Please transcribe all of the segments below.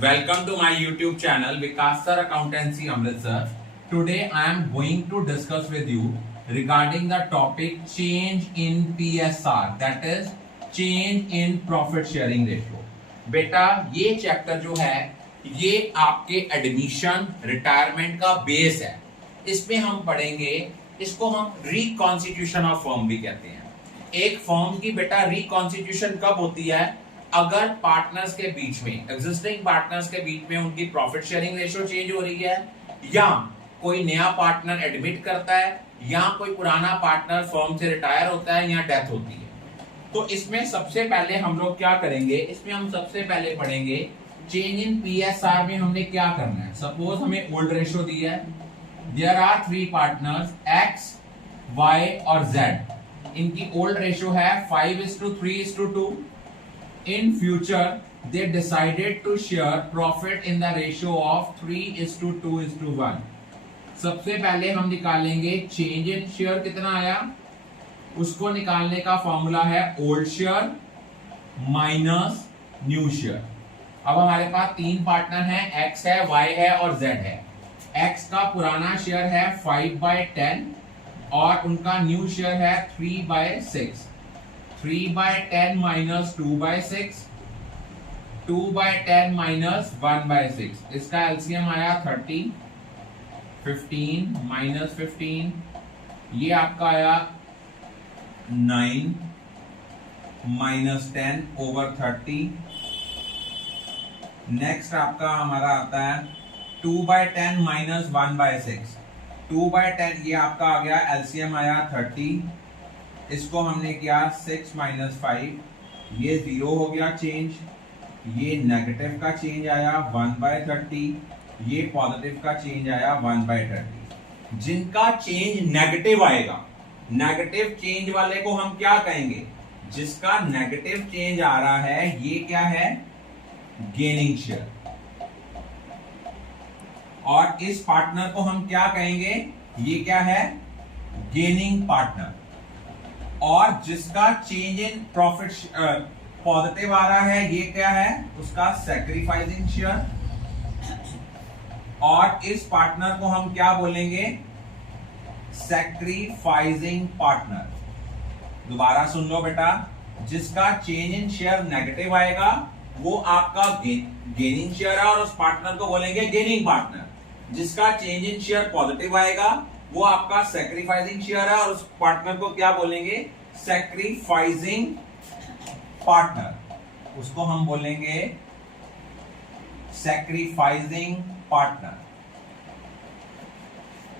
Welcome to my YouTube channel Vikas Sir Accountancy Amritsar. Today I am going to discuss with you regarding the topic change in PSR, that is change in profit sharing ratio. बेटा ये chapter जो है ये आपके admission retirement का base है. इसमें हम पढ़ेंगे, इसको हम रिकॉन्स्टिट्यूशन ऑफ फर्म भी कहते हैं. एक फर्म की बेटा रिकॉन्स्टिट्यूशन कब होती है? अगर पार्टनर्स के बीच में, एग्जिस्टिंग पार्टनर्स के बीच में उनकी प्रॉफिट शेयरिंग रेशियो चेंज हो रही है, या कोई नया पार्टनर एडमिट करता है, या कोई पुराना पार्टनर फर्म से रिटायर होता है, या डेथ होती है. तो इसमें सबसे पहले हम लोग क्या करेंगे, इसमें हम सबसे पहले पढ़ेंगे चेंज इन पीएसआर में हमने क्या करना है. सपोज हमें ओल्ड रेशियो दी है, there are three partners X, Y और जेड. इनकी ओल्ड रेशियो है 5:3:2. In future, they decided to share profit in the ratio of 3:2:1. सबसे पहले हम निकालेंगे चेंज इन शेयर कितना आया, उसको निकालने का फॉर्मूला है old share minus new share. अब हमारे पास तीन पार्टनर हैं, एक्स है, वाई है और जेड है. एक्स का पुराना शेयर है 5/10 और उनका न्यू शेयर है 3/6. 3/10 minus 2/6, 2/10 minus 1/6. इसका एलसीएम आया 30. 15 minus 15, ये आपका आया 9 minus 10 over 30. नेक्स्ट आपका हमारा आता है 2/10 minus 1/6. 2/10 ये आपका आ गया, एलसीएम आया 30. इसको हमने किया 6 minus 5, ये 0 हो गया चेंज. ये नेगेटिव का चेंज आया 1/30, ये पॉजिटिव का चेंज आया 1/30. जिनका चेंज नेगेटिव आएगा, नेगेटिव चेंज वाले को हम क्या कहेंगे? जिसका नेगेटिव चेंज आ रहा है ये क्या है? Gaining share. और इस पार्टनर को हम क्या कहेंगे? ये क्या है? Gaining partner. और जिसका चेंज इन प्रॉफिट पॉजिटिव आ रहा है ये क्या है? उसका सैक्रिफाइसिंग शेयर. और इस पार्टनर को हम क्या बोलेंगे? Sacrificing partner. दोबारा सुन लो बेटा, जिसका चेंज इन शेयर नेगेटिव आएगा वो आपका गेनिंग शेयर है और उस पार्टनर को बोलेंगे गेनिंग पार्टनर. जिसका चेंज इन शेयर पॉजिटिव आएगा वो आपका सैक्रिफाइसिंग शेयर है और उस पार्टनर को क्या बोलेंगे? Sacrificing partner. उसको हम बोलेंगे सैक्रिफाइसिंग पार्टनर.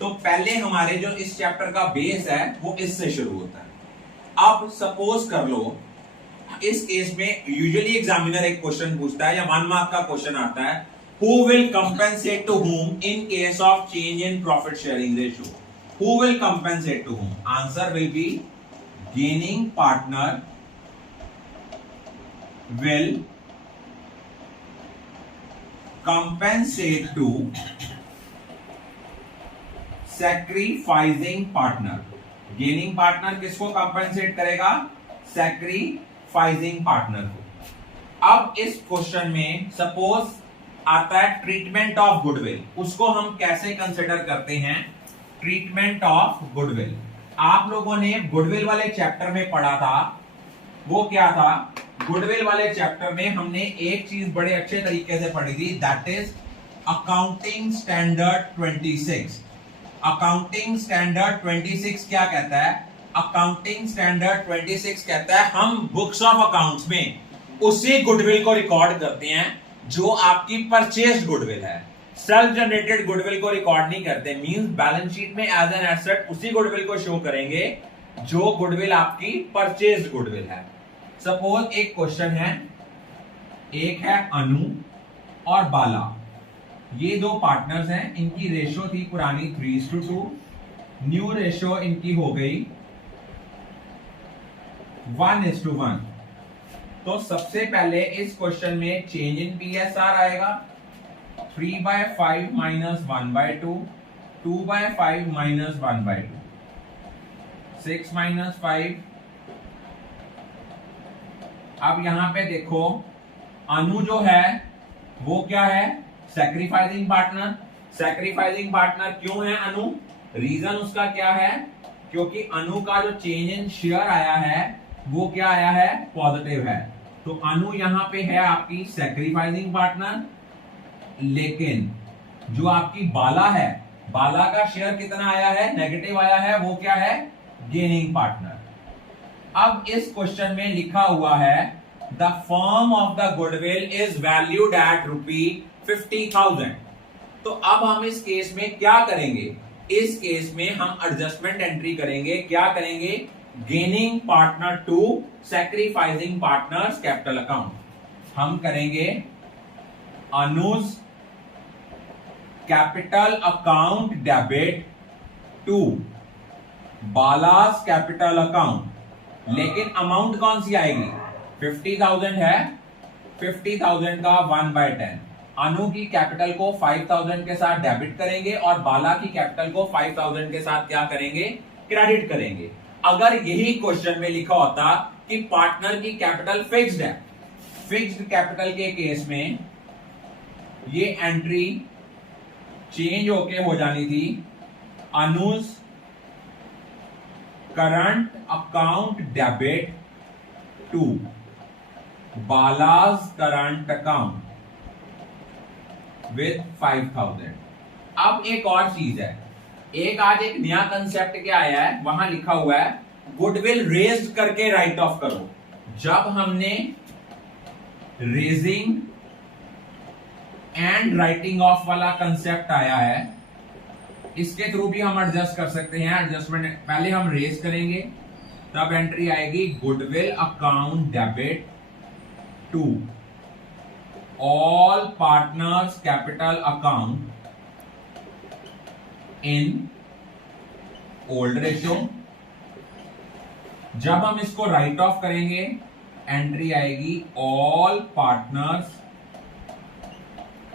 तो पहले हमारे जो इस चैप्टर का बेस है वो इससे शुरू होता है. अब सपोज कर लो, इस केस में यूजुअली एग्जामिनर एक क्वेश्चन पूछता है या 1 मार्क का क्वेश्चन आता है, who will compensate to whom in case of change in profit sharing ratio. Who will compensate to whom? Answer will be gaining partner will compensate to sacrificing partner. Gaining partner किसको compensate करेगा? sacrificing partner को. अब इस question में suppose आता है treatment of goodwill. उसको हम कैसे कंसिडर करते हैं? ट्रीटमेंट ऑफ गुडविल आप लोगों ने गुडविल वाले चैप्टर में पढ़ा था. वो क्या था? गुडविल वाले चैप्टर में हमने एक चीज बड़े अच्छे तरीके से पढ़ी थी, that is accounting standard 26. Accounting standard 26 क्या कहता है? अकाउंटिंग स्टैंडर्ड 26 कहता है हम बुक्स ऑफ अकाउंट्स में उसी गुडविल को रिकॉर्ड करते हैं जो आपकी परचेज गुडविल है. सेल्फ जनरेटेड गुडविल को रिकॉर्ड नहीं करते. मींस बैलेंस शीट में एज एन एसेट उसी गुडविल को शो करेंगे जो गुडविल आपकी परचेज गुडविल है. सपोज एक क्वेश्चन है, एक है अनु और बाला, ये दो पार्टनर्स हैं. इनकी रेशियो थी पुरानी 3:2. न्यू रेशियो इनकी हो गई 1:1. तो सबसे पहले इस क्वेश्चन में चेंज इन पीएसआर आएगा 3/5 minus 1/2, 2/5 minus 1/2, 6 minus 5. अब यहां पे देखो, अनु जो है वो क्या है? Sacrificing partner. सैक्रिफाइसिंग पार्टनर क्यों है अनु? रीजन उसका क्या है? क्योंकि अनु का जो चेंज इन शेयर आया है वो क्या आया है? पॉजिटिव है। तो अनु यहां पे है आपकी सैक्रिफाइसिंग पार्टनर, लेकिन जो आपकी बाला है, बाला का शेयर कितना आया है? नेगेटिव आया है। वो क्या है? Gaining partner. अब इस क्वेश्चन में लिखा हुआ है the firm of the goodwill is valued at ₹50,000। तो अब हम इस केस में क्या करेंगे? इस केस में हम एडजस्टमेंट एंट्री करेंगे। क्या करेंगे? Gaining partner to sacrificing partners capital account. हम करेंगे Anuj capital account debit to Balas capital account, लेकिन अमाउंट कौन सी आएगी? 50,000 है। 50,000 का 1/10 अनु की कैपिटल को 5,000 के साथ डेबिट करेंगे और बाला की कैपिटल को 5,000 के साथ क्या करेंगे? क्रेडिट करेंगे। अगर यही क्वेश्चन में लिखा होता कि पार्टनर की कैपिटल फिक्स्ड है, फिक्स्ड कैपिटल के केस में ये एंट्री चेंज होके हो जानी थी Anuj current account debit to Balaj current account with 5,000। अब एक और चीज है, एक आज एक नया कंसेप्ट क्या आया है, वहां लिखा हुआ है गुडविल रेज्ड करके राइट ऑफ करो। जब हमने रेजिंग एंड राइटिंग ऑफ वाला कंसेप्ट आया है, इसके थ्रू भी हम एडजस्ट कर सकते हैं। एडजस्टमेंट पहले हम रेज करेंगे, तब एंट्री आएगी goodwill account debit to all partners capital account in old ratio. जब हम इसको राइट ऑफ करेंगे, एंट्री आएगी all partners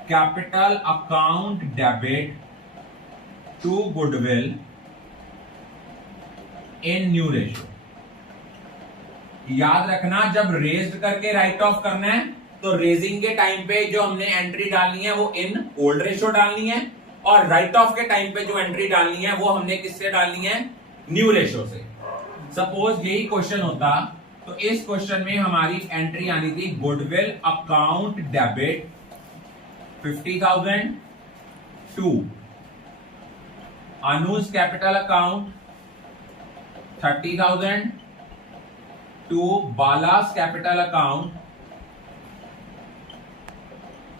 capital account debit to goodwill in new ratio. याद रखना, जब रेज्ड करके राइट ऑफ करना है तो रेजिंग के टाइम पे जो हमने एंट्री डालनी है वो इन ओल्ड रेशियो डालनी है, और राइट ऑफ के टाइम पे जो एंट्री डालनी है वो हमने किससे डालनी है? न्यू रेशियो से। सपोज यही क्वेश्चन होता तो इस क्वेश्चन में हमारी एंट्री आनी थी goodwill account debit 50,000 to Anuj capital account 30,000 to Balas capital account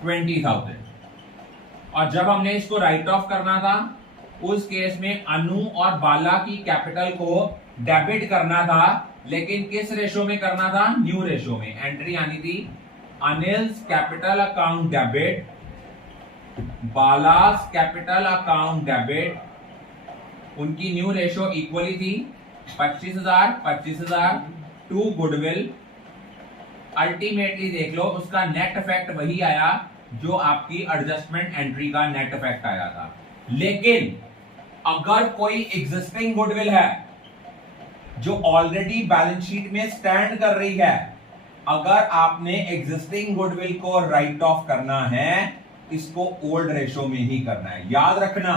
20,000। और जब हमने इसको राइट ऑफ करना था उस केस में अनु और बाला की कैपिटल को डेबिट करना था, लेकिन किस रेशो में करना था? न्यू रेशो में। एंट्री आनी थी Anil's capital account debit बालास capital account debit. उनकी न्यू रेशो इक्वली थी 25,000 टू गुडविल। अल्टीमेटली देख लो उसका नेट इफेक्ट वही आया जो आपकी एडजस्टमेंट एंट्री का नेट इफेक्ट आया था। लेकिन अगर कोई एग्जिस्टिंग गुडविल है जो ऑलरेडी बैलेंस शीट में स्टैंड कर रही है, अगर आपने एग्जिस्टिंग गुडविल को राइट ऑफ करना है, इसको ओल्ड रेशो में ही करना है। याद रखना,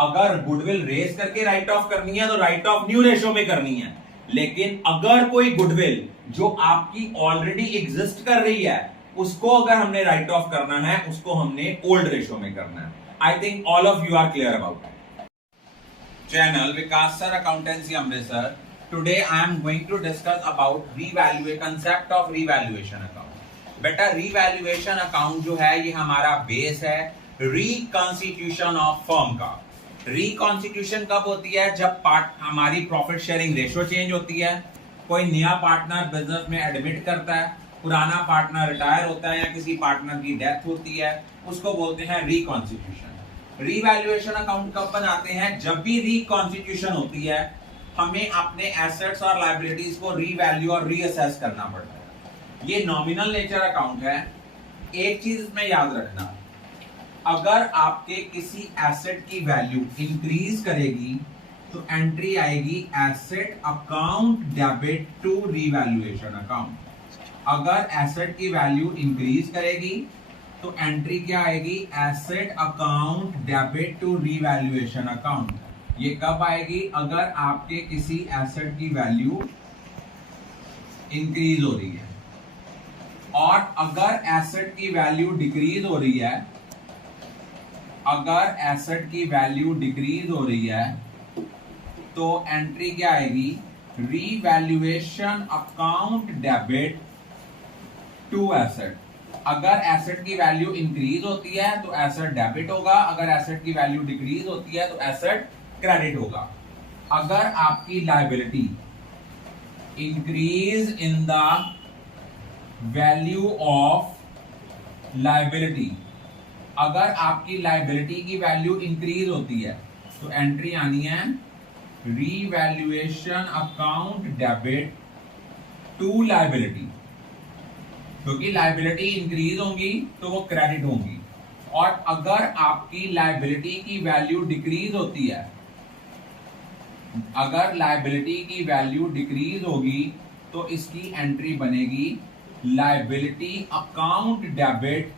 अगर गुडविल रेज करके राइट ऑफ करनी है तो राइट ऑफ न्यू रेशो में करनी है, लेकिन अगर कोई गुडविल जो आपकी ऑलरेडी एग्जिस्ट कर रही है उसको अगर हमने राइट ऑफ करना है, उसको हमने ओल्ड रेशो में करना है। I think all of you are clear about it. Channel Vikas sir accountancy Amritsar. Today I am going to discuss about concept of revaluation account. बेटा, रीवैल्यूएशन अकाउंट जो है ये हमारा बेस है रिकॉन्स्टिट्यूशन ऑफ फर्म का। रिकॉन्स्टिट्यूशन कब होती है? जब हमारी प्रॉफिट शेयरिंग रेशो चेंज होती है, कोई नया पार्टनर बिजनेस में एडमिट करता है, पुराना पार्टनर रिटायर होता है या किसी पार्टनर की डेथ होती है, उसको बोलते हैं रिकॉन्स्टिट्यूशन। रीवैल्यूएशन अकाउंट कब बनाते हैं? जब भी रिकॉन्स्टिट्यूशन होती है हमें अपने एसेट्स और लायबिलिटीज को रीवैल्यू और रीअसेस करना पड़ता है। ये नॉमिनल नेचर अकाउंट है। एक चीज इसमें याद रखना, अगर आपके किसी एसेट की वैल्यू इंक्रीज करेगी तो एंट्री आएगी asset account debit to revaluation account. अगर एसेट की वैल्यू इंक्रीज करेगी तो एंट्री क्या आएगी, asset account debit to revaluation account. ये कब आएगी, अगर आपके किसी एसेट की वैल्यू इंक्रीज हो रही है, और अगर एसेट की वैल्यू डिक्रीज हो रही है, अगर एसेट की वैल्यू डिक्रीज हो रही है तो एंट्री क्या आएगी, revaluation account debit to asset. अगर एसेट की वैल्यू इंक्रीज होती है तो एसेट डेबिट होगा, अगर एसेट की वैल्यू डिक्रीज होती है तो एसेट क्रेडिट होगा। अगर आपकी liability increase in the value of liability, अगर आपकी लायबिलिटी की वैल्यू इंक्रीज होती है तो एंट्री आनी है revaluation account debit to liability, क्योंकि लायबिलिटी इंक्रीज होंगी तो वो क्रेडिट होंगी। और अगर आपकी लायबिलिटी की वैल्यू डिक्रीज होती है, अगर लायबिलिटी की वैल्यू डिक्रीज होगी तो इसकी एंट्री बनेगी liability account debit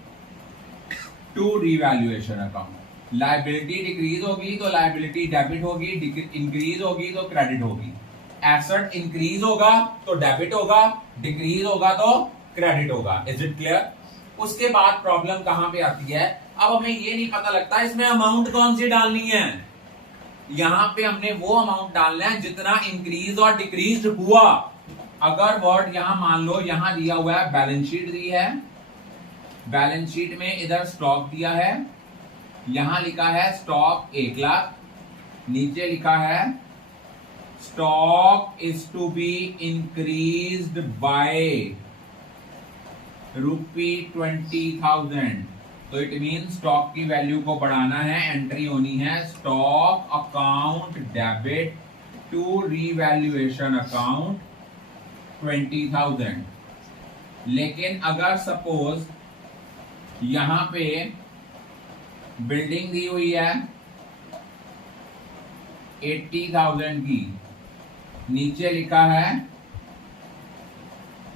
to revaluation account. Liability decrease होगी तो लायबिलिटी डेबिट होगी, इंक्रीज होगी तो क्रेडिट होगी। एसेट इंक्रीज होगा तो डेबिट होगा, डिक्रीज होगा तो क्रेडिट होगा। Is it clear? उसके बाद प्रॉब्लम कहां पे आती है, अब हमें ये नहीं पता लगता इसमें अमाउंट कौन सी डालनी है। यहां पे हमने वो अमाउंट डालना है जितना इंक्रीज और डिक्रीज हुआ। अगर वर्ड यहां मान लो यहां दिया हुआ है, बैलेंस शीट दी है, बैलेंस शीट में इधर स्टॉक दिया है, यहां लिखा है स्टॉक 1 लाख, नीचे लिखा है stock is to be increased by ₹20,000, तो इट मीन स्टॉक की वैल्यू को बढ़ाना है। एंट्री होनी है stock account debit to revaluation account 20,000। लेकिन अगर सपोज यहां पे बिल्डिंग दी हुई है 80,000 की, नीचे लिखा है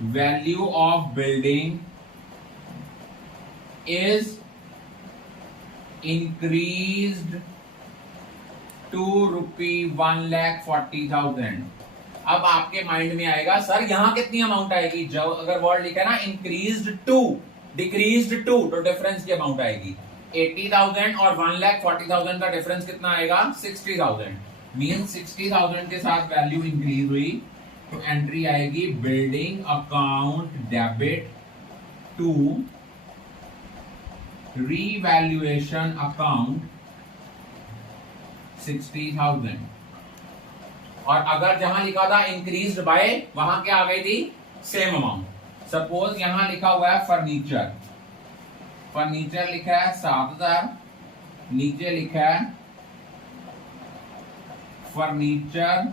value of building is increased to ₹1,40,000। अब आपके माइंड में आएगा सर यहां कितनी अमाउंट आएगी, जब अगर वर्ड लिखा है ना इंक्रीज्ड टू डिक्रीज्ड टू तो डिफरेंस की अमाउंट आएगी 80,000 और 1,40,000 का डिफरेंस कितना आएगा 60,000। मीन 60,000 के साथ वैल्यू इंक्रीज हुई तो एंट्री आएगी building account debit to revaluation account 60,000। और अगर जहां लिखा था इंक्रीज्ड बाय, वहां क्या आ गई थी सेम अमाउंट। सपोज यहां लिखा हुआ है फर्नीचर, फर्नीचर लिखा है 7,000, नीचे लिखा है फर्नीचर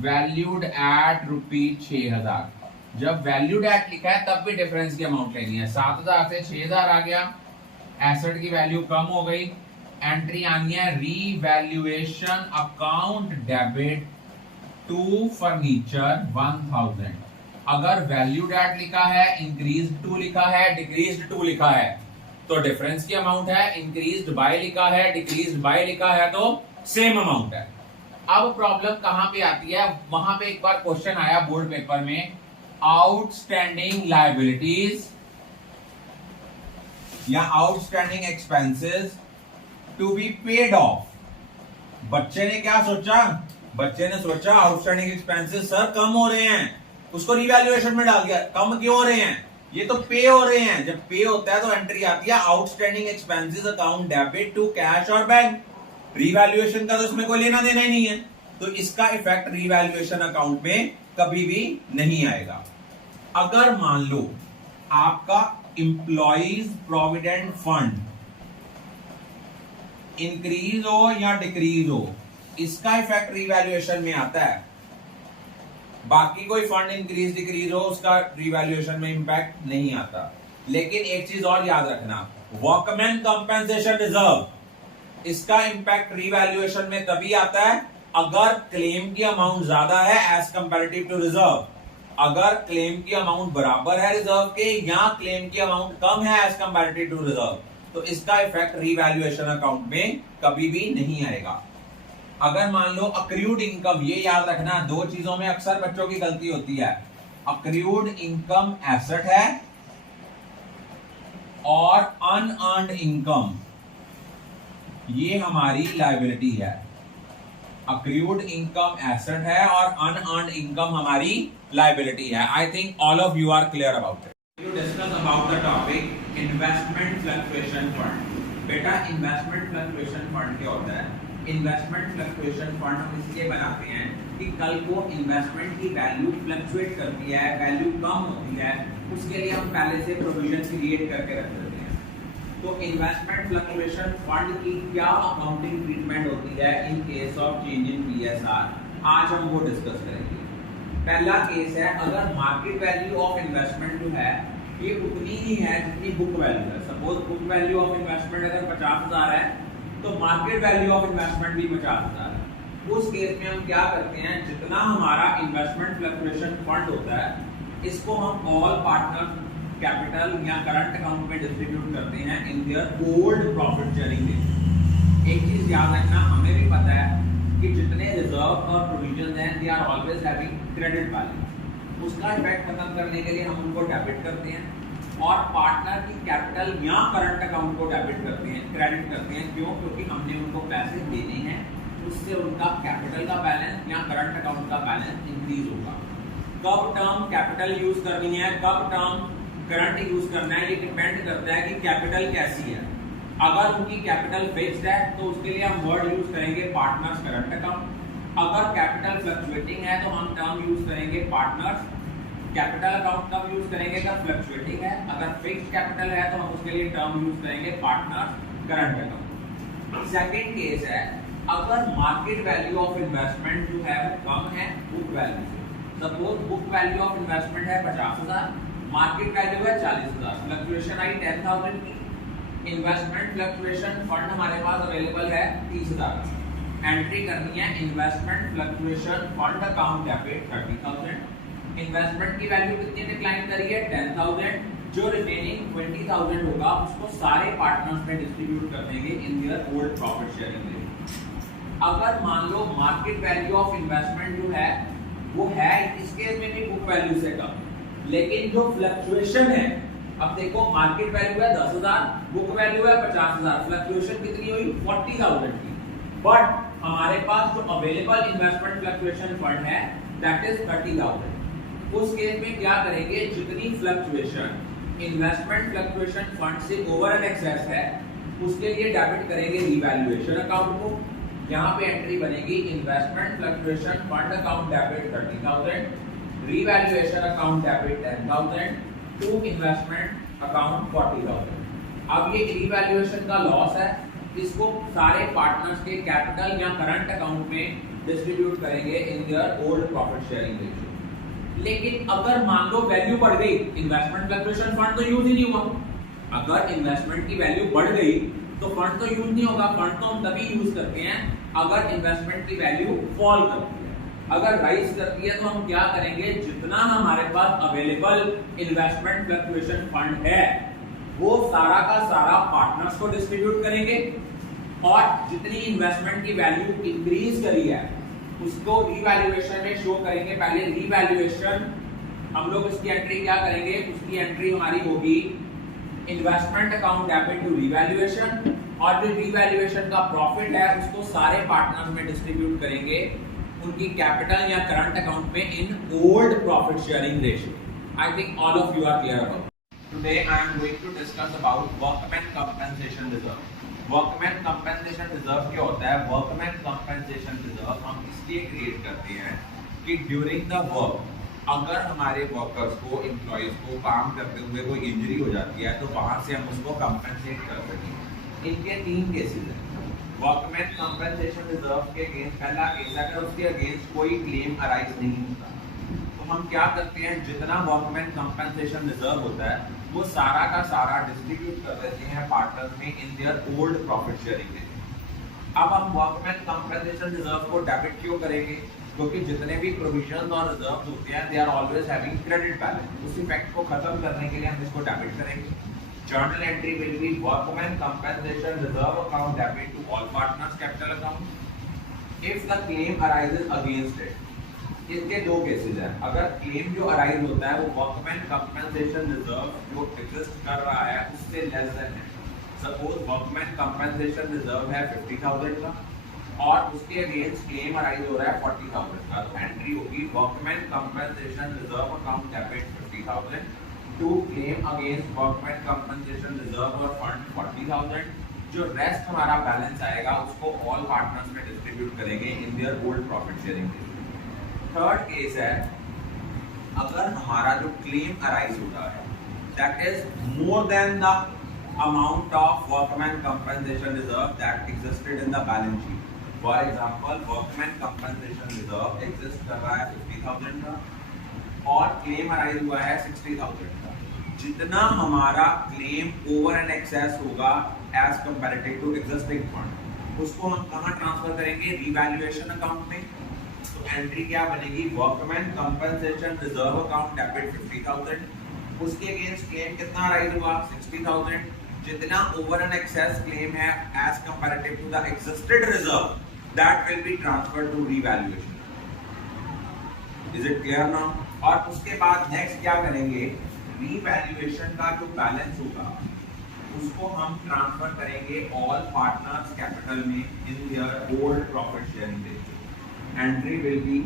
वैल्यूड एट ₹6,000। जब वैल्यूड एट लिखा है तब भी डिफरेंस की अमाउंट लेनी है। 7,000 से 6,000 आ गया, एसेट की वैल्यू कम हो गई, एंट्री आनी है revaluation account debit to furniture 1,000। अगर वैल्यूड एट लिखा है, इंक्रीज टू लिखा है, डिक्रीज टू लिखा है तो डिफरेंस की अमाउंट है, इंक्रीज्ड बाय लिखा है, डिक्रीज्ड बाय लिखा है तो सेम अमाउंट है। अब प्रॉब्लम कहां पे आती है, वहां पे एक बार क्वेश्चन आया बोर्ड पेपर में, आउटस्टैंडिंग लायबिलिटीज या outstanding expenses to be paid off. बच्चे ने क्या सोचा, बच्चे ने सोचा आउटस्टैंडिंग एक्सपेंसेस सर कम हो रहे हैं, उसको रिवैल्यूएशन में डाल दिया। कम क्यों हो रहे हैं, ये तो पे हो रहे हैं। जब पे होता है तो एंट्री आती है outstanding expenses account debit to cash और बैंक। रिवैल्यूएशन का तो उसमें कोई लेना देना ही नहीं है, तो इसका इफेक्ट रिवैल्यूएशन अकाउंट में कभी भी नहीं आएगा। अगर मान लो आपका इंप्लॉइज प्रोविडेंट फंड इंक्रीज हो या डिक्रीज हो, इसका इफेक्ट रिवैल्यूएशन में आता है। बाकी कोई फंड इंक्रीज डिक्रीज हो उसका रिवैल्यूएशन में इंपैक्ट नहीं आता। लेकिन एक चीज और याद रखना, वर्कमैन कंपेंसेशन रिजर्व, इसका इंपैक्ट रिवैल्यूएशन में तभी आता है अगर क्लेम की अमाउंट ज्यादा है एज कंपैरेटिव टू रिजर्व। अगर क्लेम की अमाउंट बराबर है रिजर्व के या क्लेम की अमाउंट कम है एज कंपैरेटिव टू रिजर्व, तो इसका इफेक्ट रीवैल्यूएशन अकाउंट में कभी भी नहीं आएगा। अगर मान लो अक्रूड इनकम, ये याद रखना, दो चीजों में अक्सर बच्चों की गलती होती है। अक्रूड इनकम एसेट है और अनअर्न्ड इनकम ये हमारी लायबिलिटी है। अक्रूड इनकम एसेट है और अनअर्न्ड इनकम हमारी लायबिलिटी है। I think all of you are clear about it. You discuss about the topic investment fluctuation fund. बेटा इन्वेस्टमेंट फ्लक्चुएशन फंड क्या होता है? इन्वेस्टमेंट फ्लक्चुएशन फंड हम इसलिए बनाते हैं कि कल को इन्वेस्टमेंट की वैल्यू फ्लक्चुएट करती है, वैल्यू कम होती है, उसके लिए हम पहले से प्रोविजन क्रिएट करके रख देते हैं। तो इन्वेस्टमेंट फ्लक्चुएशन फंड की क्या अकाउंटिंग ट्रीटमेंट होती है इन case of change in PSR, आज हम वो डिस्कस करेंगे। पहला केस है, अगर मार्केट वैल्यू ऑफ इन्वेस्टमेंट जो है ये उतनी ही है जितनी बुक वैल्यू है। Suppose book value of investment अगर 50,000 है तो मार्केट वैल्यू ऑफ इन्वेस्टमेंट भी 50,000 है। उस केस में हम क्या करते हैं, जितना हमारा इन्वेस्टमेंट फ्लक्चुएशन फंड होता है इसको हम ऑल पार्टनर कैपिटल या करंट अकाउंट में डिस्ट्रीब्यूट करते हैं इन their old profit sharing ratio. एक चीज याद रखना, हमें भी पता है कि जितने रिजर्व और प्रोविजन हैं they are always having credit value. उसका इफेक्ट खत्म करने के लिए हम उनको डेबिट करते हैं और पार्टनर की कैपिटल या करंट अकाउंट को डेबिट करते हैं, क्रेडिट करते हैं। क्यों? क्योंकि हमने उनको पैसे देने हैं, उससे उनका कैपिटल का बैलेंस या करंट अकाउंट का बैलेंस इंक्रीज होगा। कब टर्म कैपिटल यूज करनी है, कब टर्म करंट यूज करना है, ये डिपेंड करता है कि कैपिटल कैसी है। अगर उनकी कैपिटल फिक्स्ड है तो उसके लिए हम वर्ड यूज करेंगे पार्टनर्स करंट अकाउंट। अगर कैपिटल फ्लक्चुएटिंग है तो हम टर्म यूज करेंगे पार्टनर्स कैपिटल अकाउंट। कब यूज करेंगे? जब फ्लक्चुएटिंग है। अगर फिक्स्ड कैपिटल है तो हम उसके लिए टर्म यूज करेंगे partners current account. Second case है, अगर मार्केट वैल्यू ऑफ इन्वेस्टमेंट जो है वो कम है बुक वैल्यू से। Suppose book value of investment है 50,000, मार्केट वैल्यू है 40,000, फ्लक्चुएशन आई 10,000 की। इन्वेस्टमेंट फ्लक्चुएशन फंड हमारे पास अवेलेबल है 30,000। एंट्री करनी है investment fluctuation fund account debit 30,000। Investment की वैल्यू कितनी डिक्लाइन करी है? 10,000। जो रिमेनिंग 20,000 होगा उसको सारे पार्टनर्स में डिस्ट्रीब्यूट कर देंगे इन their old profit sharing ratio. अगर मान लो मार्केट वैल्यू ऑफ इन्वेस्टमेंट जो है वो है इस केस में भी बुक वैल्यू से कम, लेकिन जो फ्लक्चुएशन है, अब देखो मार्केट वैल्यू है 10,000, बुक वैल्यू है 50,000, फ्लक्चुएशन कितनी हुई? 40,000 की। बट हमारे पास जो अवेलेबल इन्वेस्टमेंट फ्लक्चुएशन फंड है दैट इज 30,000। उस केस में क्या करेंगे, जितनी फ्लक्चुएशन इन्वेस्टमेंट फ्लक्चुएशन फंड से ओवर एंड एक्सेस है उसके लिए डेबिट करेंगे रीवैल्यूएशन अकाउंट को। यहाँ पे एंट्री बनेगी investment fluctuation fund account debit 30,000, revaluation account debit 10,000 to investment account 40,000। अब ये रीवैल्यूएशन का लॉस है, इसको सारे पार्टनर्स के कैपिटल या करंट अकाउंट में डिस्ट्रीब्यूट करेंगे इन their old profit sharing ratio. लेकिन अगर मान लो वैल्यू बढ़ गई, इन्वेस्टमेंट फ्लक्चुएशन फंड तो यूज ही नहीं हुआ। अगर इन्वेस्टमेंट की वैल्यू बढ़ गई तो फंड तो यूज नहीं होगा। फंड तो हम तभी यूज करते हैं अगर इन्वेस्टमेंट की वैल्यू फॉल करती है। अगर राइज करती है तो हम क्या करेंगे, जितना हमारे पास अवेलेबल इन्वेस्टमेंट फ्लक्चुएशन फंड है वो सारा का सारा पार्टनर्स को डिस्ट्रीब्यूट करेंगे और जितनी इन्वेस्टमेंट की वैल्यू इंक्रीज करी है उसको रीवैल्यूएशन में शो करेंगे। पहले रीवैल्यूएशन हम लोग इसकी एंट्री क्या करेंगे, उसकी एंट्री हमारी होगी investment account debit to revaluation, और जो रीवैल्यूएशन का प्रॉफिट है उसको सारे पार्टनर्स में डिस्ट्रीब्यूट करेंगे उनकी कैपिटल या करंट अकाउंट में in old profit sharing ratio. I think all of you are clear about. Today I am going to discuss about workman compensation reserve. Workman compensation reserve क्या होता है? Workman compensation reserve हम इसलिए create करते हैं कि during the work अगर हमारे वर्कर्स को, एम्प्लॉइज को काम करते हुए कोई इंजरी हो जाती है तो वहां से हम उसको कंपनसेट कर सकें। इनके तीन केसेस हैं वर्कमैन कंपनसेशन रिजर्व के अगेंस्ट। पहला केस है अगर उसके अगेंस्ट कोई क्लेम अराइज नहीं होता तो हम क्या करते हैं, जितना वर्कमैन कंपनसेशन रिजर्व होता है वो सारा का सारा डिस्ट्रीब्यूट कर देते हैं पार्टनर्स में in their old profit sharing ratio. अब हम वर्कमैन कंपनसेशन रिजर्व को डेबिट क्यों करेंगे? क्योंकि जितने भी प्रोविजन और रिजर्व होते हैं they are always having credit balance. उस इफेक्ट को खत्म करने के लिए हम इसको डेबिट करेंगे। Journal entry will be workman compensation reserve account debit to all partners capital account if the claim arises against it. इसके दो केसेस हैं। अगर क्लेम जो अराइज होता है वो वर्कमैन कंपनसेशन रिजर्व जो एग्जिस्ट कर रहा है उससे लेस देन है। सपोज वर्कमैन कंपनसेशन रिजर्व है 50,000 का और उसके अगेंस्ट क्लेम अराइज हो रहा है 40,000 का, तो एंट्री होगी workman compensation reserve account debit 50,000 to claim against workman compensation reserve और फंड 40,000। जो रेस्ट हमारा बैलेंस आएगा उसको ऑल पार्टनर्स में डिस्ट्रीब्यूट करेंगे इन their old profit sharing. Third case है अगर हमारा जो क्लेम अराइज होता है that is more than the amount of workman compensation reserve that existed in the balance sheet. For example, workman compensation reserve exist कर रहा है 50,000 का और claim arise हुआ है 60,000 का। जितना हमारा claim over and excess होगा as comparative to existing fund उसको हम कहाँ ट्रांसफर करेंगे? revaluation account में। तो एंट्री क्या बनेगी? workman compensation reserve account debit 50,000, उसके अगेंस्ट क्लेम कितना अराइज हुआ? 60,000। जितना ओवर एंड एक्सेस क्लेम है as comparative to the existed reserve that will be transferred to revaluation. Is it clear now? और उसके बाद नेक्स्ट क्या करेंगे? रीवैल्यूएशन का जो बैलेंस होगा उसको हम ट्रांसफर करेंगे ऑल पार्टनर्स कैपिटल में in their old profit sharing ratio. Entry will be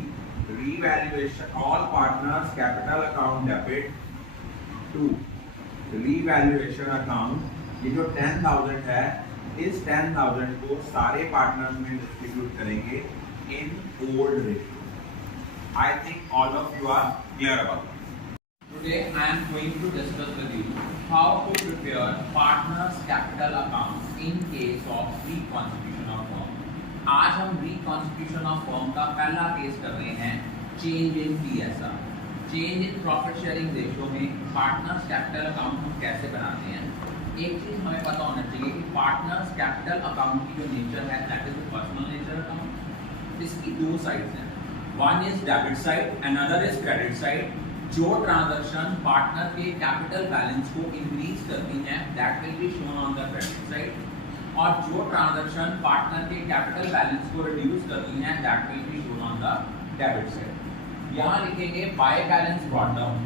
revaluation all partners capital account debit to revaluation account. ये जो 10,000 है इस 10,000 को सारे पार्टनर्स में डिस्ट्रीब्यूट करेंगे in old ratio. I think all of you are clear about it. Today I am going to discuss with you how to prepare partners capital account in case of reconstitution of firm. आज हम reconstitution of firm का पहला case कर रहे हैं, change in PSR, change in profit sharing ratio में partners capital account हम कैसे बनाते हैं। एक चीज हमें पता होना चाहिए कि पार्टनर्स कैपिटल अकाउंट की जो नेचर है that is personal nature account. इसकी दो साइड्स हैं, one is debit side and other is credit side. जो ट्रांजैक्शन पार्टनर के कैपिटल बैलेंस को इंक्रीज करती हैं that will be shown on the credit side और जो ट्रांजैक्शन पार्टनर के कैपिटल बैलेंस को रिड्यूस करती हैं that will be shown on the debit side. यहाँ लिखेंगे by balance brought down.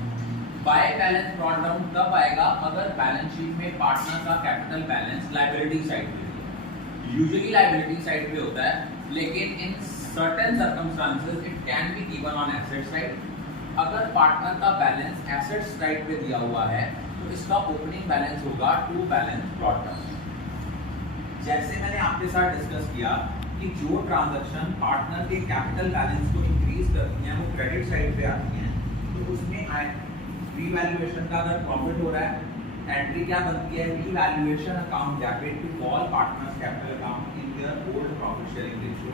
By balance brought down तब आएगा अगर बैलेंस शीट में पार्टनर का कैपिटल बैलेंस लायबिलिटी साइड पे है। यूजुअली लायबिलिटी साइड पे होता है, लेकिन in certain circumstances it can be given on asset side. अगर पार्टनर का बैलेंस एसेट साइड पे दिया हुआ है तो इसका ओपनिंग बैलेंस होगा टू बैलेंस ब्रॉट डाउन। जैसे मैंने आपके साथ डिस्कस किया कि जो ट्रांजैक्शन पार्टनर के कैपिटल बैलेंस को इंक्रीज करती हैं वो क्रेडिट साइड पे आती हैं, तो उसमें रीवैल्यूएशन का अगर प्रॉफिट हो रहा है एंट्री क्या बनती है? Revaluation account debit to all partners capital account in their old profit sharing ratio.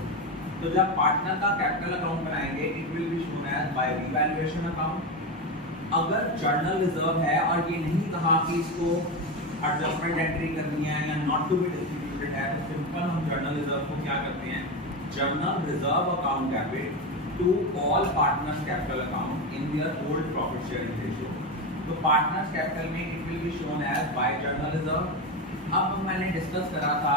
तो जब पार्टनर का कैपिटल अकाउंट बनाएंगे it will be shown as by revaluation account. अगर जर्नल रिजर्व है और ये नहीं कहा कि इसको एडजस्टमेंट एंट्री करनी है या नॉट टू बी डिस्ट्रीब्यूटेड है, तो सिंपल हम जर्नल रिजर्व को क्या करते हैं? Journal reserve account debit to all partners capital account in their old profit sharing ratio। तो partners capital में it will be shown as by journal reserve। अब मैंने डिस्कस करा था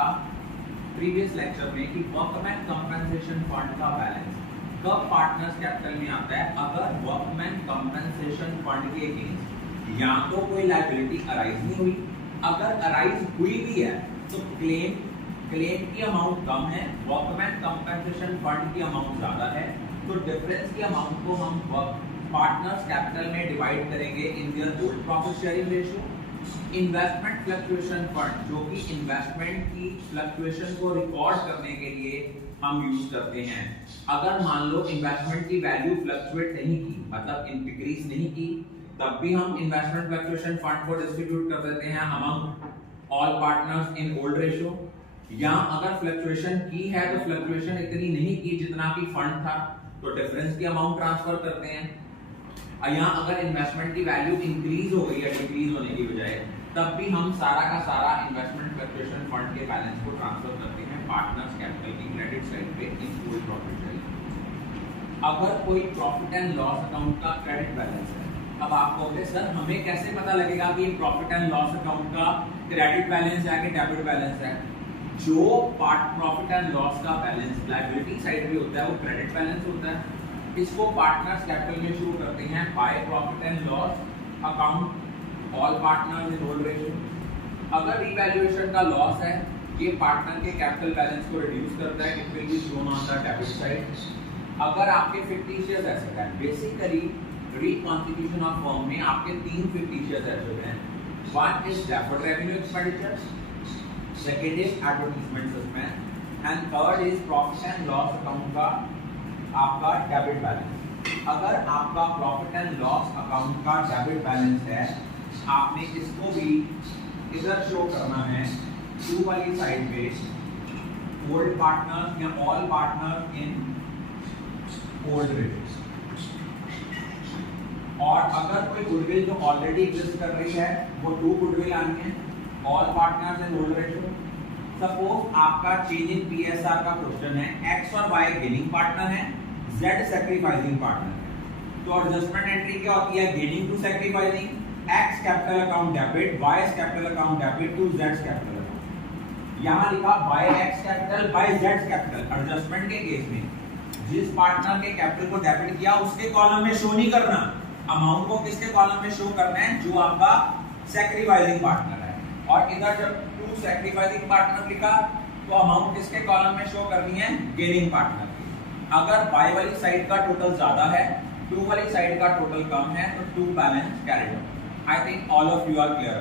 प्रीवियस लेक्चर में कि वर्कमैन कंपनसेशन फंड का balance कब पार्टनर्स कैपिटल में आता है? अगर वर्कमैन कंपनसेशन फंड के अगेंस्ट या तो कोई लायबिलिटी अराइज नहीं हुई, अगर अराइज हुई भी है तो क्लेम की अमाउंट कम है, वर्कमैन कंपनसेशन फंड की अमाउंट ज्यादा है, तो डिफरेंस की अमाउंट को हम पार्टनर्स कैपिटल में डिवाइड करेंगे इन their old profit sharing ratio. Investment fluctuation fund जो कि इन्वेस्टमेंट की फ्लक्चुएशन को रिकॉर्ड करने के लिए हम यूज करते हैं। अगर मान लो इन्वेस्टमेंट की वैल्यू फ्लक्चुएट नहीं की, मतलब इंक्रीज नहीं की, तब भी हम इन्वेस्टमेंट फ्लक्चुएशन फंड को डिस्ट्रीब्यूट कर देते हैं among all partners in old ratio. या अगर फ्लक्चुएशन की है तो फ्लक्चुएशन इतनी नहीं की जितना कि फंड था, तो डिफरेंस की अमाउंट ट्रांसफर करते हैं। या अगर इन्वेस्टमेंट की वैल्यू इंक्रीज हो गई है डिक्रीज होने की बजाय, तब भी हम सारा का सारा इन्वेस्टमेंट फ्लक्चुएशन फंड के बैलेंस को ट्रांसफर करते हैं पार्टनर्स कैपिटल की क्रेडिट साइड पे इन फुल प्रॉफिट शेयरिंग। अगर कोई प्रॉफिट एंड लॉस अकाउंट का क्रेडिट बैलेंस है, अब आप कहोगे सर हमें कैसे पता लगेगा कि प्रॉफिट एंड लॉस अकाउंट का क्रेडिट बैलेंस है कि डेबिट बैलेंस है? जो पार्ट प्रॉफिट एंड लॉस का बैलेंस लायबिलिटी साइड पे होता है वो क्रेडिट बैलेंस होता है। इसको पार्टनर्स कैपिटल में शुरू करते हैं by profit and loss account all partners in hold ratio. अगर रिवैल्यूएशन का लॉस है, ये पार्टनर के कैपिटल बैलेंस को रिड्यूस करता है, it will be shown on the debit side. अगर आपके फिक्टिशियस एसेट है, बेसिकली रिकॉन्स्टिट्यूशन ऑफ फर्म में आपके तीन फिक्टिशियस एसेट हैं। One is deferred revenue expenditure, second is advertisement suspense and third is profit and loss account का आपका debit balance. अगर आपका प्रॉफिट एंड लॉस अकाउंट का डेबिट बैलेंस है, आपने इसको भी इधर शो करना है टू वाली साइड पे, ओल्ड पार्टनर्स या all partners in old ratio. और अगर कोई गुडविल जो ऑलरेडी एग्जिस्ट कर रही है वो टू गुडविल आनी है, all partners in old ratio. Suppose आपका चेंज इन पीएसआर का क्वेश्चन है, एक्स और वाई गेनिंग पार्टनर है, जेड सैक्रिफाइसिंग पार्टनर है, तो एडजस्टमेंट एंट्री क्या होती है? Gaining to sacrificing, X capital account debit, Y capital account debit to Z capital account. यहां लिखा by X capital by Z capital. Adjustment के केस में जिस पार्टनर के कैपिटल को डेबिट किया उसके कॉलम में शो नहीं करना, अमाउंट को किसके कॉलम में शो करना है? जो आपका सैक्रिफाइसिंग पार्टनर है। और इधर जब टू सैक्रिफाइसिंग पार्टनर लिखा तो अमाउंट किसके कॉलम में शो करनी है? गेनिंग पार्टनर की। अगर बाय वाली साइड का टोटल ज्यादा है, टू वाली साइड का टोटल कम है, तो to balance carried out. I think all of you are clear.